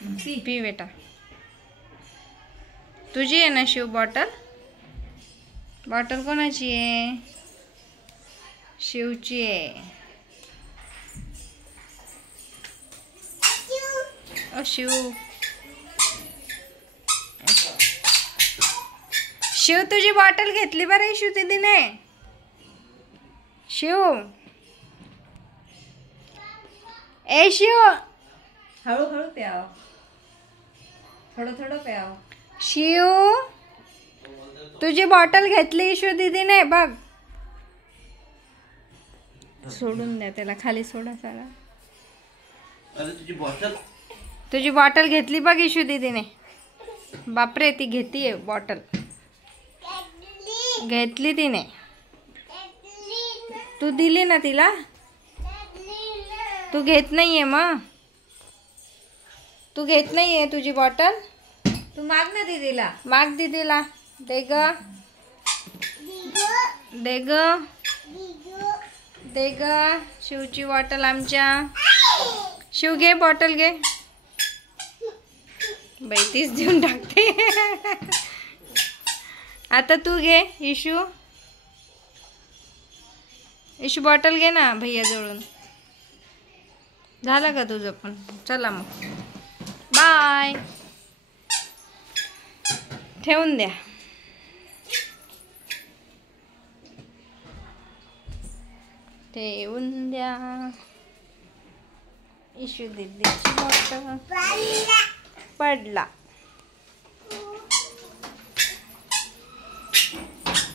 पी बेटा. तुझी आहे ना शिव बॉटल? बॉटल कोणाची आहे? शिवची आहे. ओ शिव, शिव तुझी बॉटल घेतली बरं शिव दीदीने. शिव, ए शिव, हळूहळू प्याव, थोडं थोडं प्याव. शिव तुझी बॉटल घेतली शिव दीदीने बघ. सोडून द्या त्याला, खाली सोडा सारा. तुझी बॉटल घेतली बघ इशू दीदीने. बापरे, ती घेतीये बॉटल. घेतली तिने. तू दिली ना तिला? तू घेत नाहीये मग? तू घेत नाहीये तुझी बॉटल? तू माग ना दीदीला. माग दीदीला. दे ग, दे ग, दे ग शिवची बॉटल आमच्या. शिव घे बॉटल घे. बाई तीच देऊन टाकते. आता तू घे इशू. इशू बॉटल घे ना भैया जवळून. झालं का तुझं पण? चला मग बाय. ठेवून द्या. ठेवून द्या. इशू दीदीची बॉटल पडला.